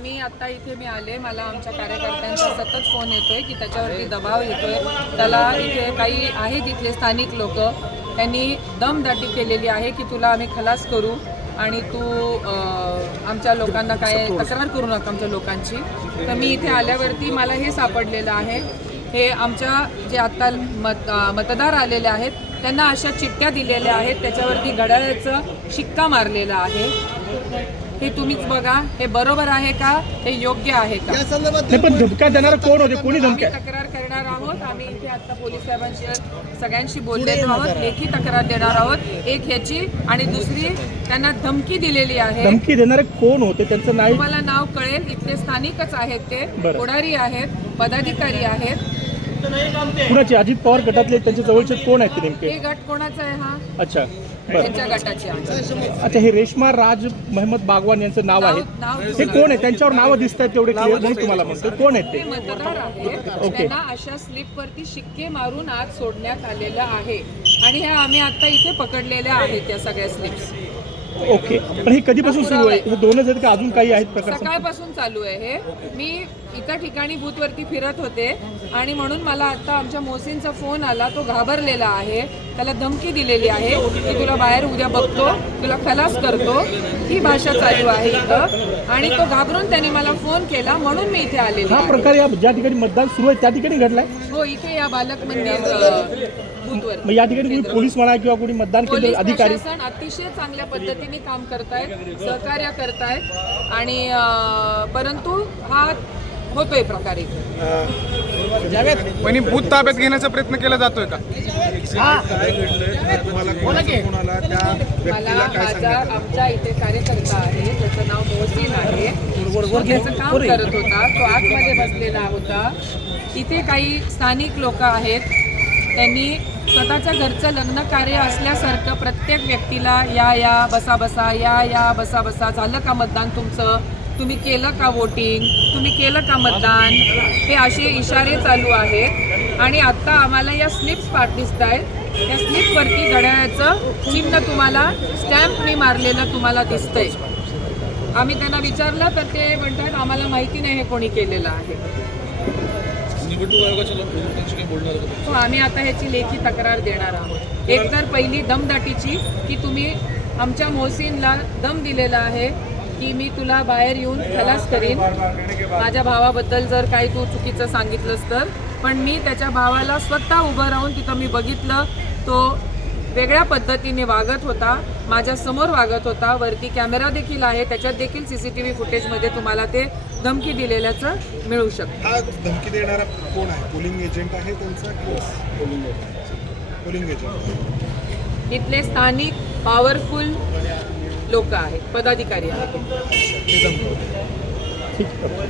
आम्ही आता इथे मी आले. मला आमच्या कार्यकर्त्यांचा सतत फोन येतोय की त्याच्यावरती दबाव येतोय. त्याला इथे काही आहे तिथले स्थानिक लोक. त्यांनी दमदाटी केलेली आहे की तुला आम्ही खलास करू आणि तू आमच्या लोकांना काय तक्रार करू नका आमच्या लोकांची. तर मी इथे आल्यावरती मला हे सापडलेलं आहे. हे आमच्या जे आत्ता मत मतदार आलेले आहेत त्यांना अशा चिठ्ठ्या दिलेल्या आहेत. त्याच्यावरती घड्याळ्याचं शिक्का मारलेला आहे. हे तुम्हीच बघा. हे बरोबर आहे का? हे योग्य आहे का? नाही पण धमक्या देणारा कोण होते? कोणी आम्ही धमक्या तक्रार करणार आहोत. आम्ही इथे आता पोलीस साहेबांशी सगळ्यांशी बोललेलो आहोत. लेखी तक्रार देणार आहोत. एक ह्याची आणि दुसरी त्यांना धमकी दिलेली आहे. धमकी देणारे कोण होते? त्यांचं नाव तुम्हाला नाव कळेल. इथले स्थानिकच आहेत ते. बरं. पुढारी आहेत पदाधिकारी आहेत. कुणाचे? अजित पवार गटातले त्यांच्या जवळचे कोण आहेत ते नेमके? हे गट कोणाचा आहे हा? अच्छा बरं. गटाचे आहे अच्छा हे रेश्मा राज महमद बागवान यांचं नाव आहे. नाव हे कोण आहे? त्यांच्यावर नावं दिसत आहेत तेवढे क्लिअर म्हणून तुम्हाला म्हणतो कोण आहेत ते? ते मतदार आहेत. ओके. त्यांना अशा स्लिपवरती शिक्के मारून आत सोडण्यात आलेलं आहे. आणि हे आम्ही आता इथे पकडलेल्या आहेत त्या सगळ्या स्लिप्स ओके. पण हे कधीपासून सुरू आहे? हे दोनच आहेत का? अजून काही आहेत प्रकार सकाळपासून चालू आहे हे. मी इतर ठिकाणी बूथवरती फिरत होते. आणि म्हणून मला आता आमच्या मोसींचा फोन आला तो घाबरलेला आहे. त्याला धमकी दिलेली आहे की तुला बाहेर उद्या बघतो तुला खलास करतो. ही भाषा चालू आहे इथं. आणि तो घाबरून त्याने मला फोन केला म्हणून मी इथे आलेली हा. प्रकार या ज्या ठिकाणी मतदान सुरू आहे त्या ठिकाणी घडलाय? हो इथे या बालक मंदिर मग या ठिकाणी कोणी पोलीस म्हणा किंवा कोणी मतदान केंद्र अधिकारी? अतिशय चांगल्या पद्धतीने काम करतायत सहकार्य करतायत. आणि परंतु हा होतोय प्रकार पण बूथ ताब्यात घेण्याचा प्रयत्न केला जातोय का? मला माझा आमच्या इथे कार्यकर्ता आहे त्याचं नाव मोहसिन आहे. तो त्याचं काम करत होता. तो आतमध्ये बसलेला होता. इथे काही स्थानिक लोक आहेत. त्यांनी स्वतःच्या घरचं लग्न कार्य असल्यासारखं प्रत्येक व्यक्तीला या या बसा बसा या या बसा बसा झालं का मतदान तुमचं? तुम्ही केलं का वोटिंग तुम्ही केलं का मतदान? हे असे इशारे चालू आहेत. आणि आत्ता आम्हाला या स्लिप्स पाठ दिसत आहेत त्या स्लिपवरती घड्याळाचं चिन्ह तुम्हाला स्टॅम्पनी मारलेलं तुम्हाला दिसतंय. आम्ही त्यांना विचारलं तर ते म्हणतात आम्हाला माहिती नाही हे कोणी केलेलं आहे. हो आम्ही आता ह्याची लेखी तक्रार देणार आहोत. एकतर पहिली दमदाटीची की तुम्ही आमच्या मोहसिनला दम दिलेला आहे की मी तुला बाहेर येऊन खलास करीन. माझ्या भावाबद्दल जर काही तू चुकीचं सांगितलंस तर. पण मी त्याच्या भावाला स्वतः उभं राहून तिथं मी बघितलं. तो वेगळ्या पद्धतीने वागत होता. माझ्यासमोर वागत होता. वरती कॅमेरा देखील आहे. त्याच्यात देखील सी सी टी व्ही फुटेजमध्ये तुम्हाला ते धमकी दिलेल्याचं मिळू शकतं. हा धमकी देणारा कोण आहे? पोलिंग एजंट आहे त्यांचा पोलिंग एजंट पोलिंग एजंट इथले स्थानिक पॉवरफुल लोक आहेत पदाधिकारी आहेत. ठीक आहे.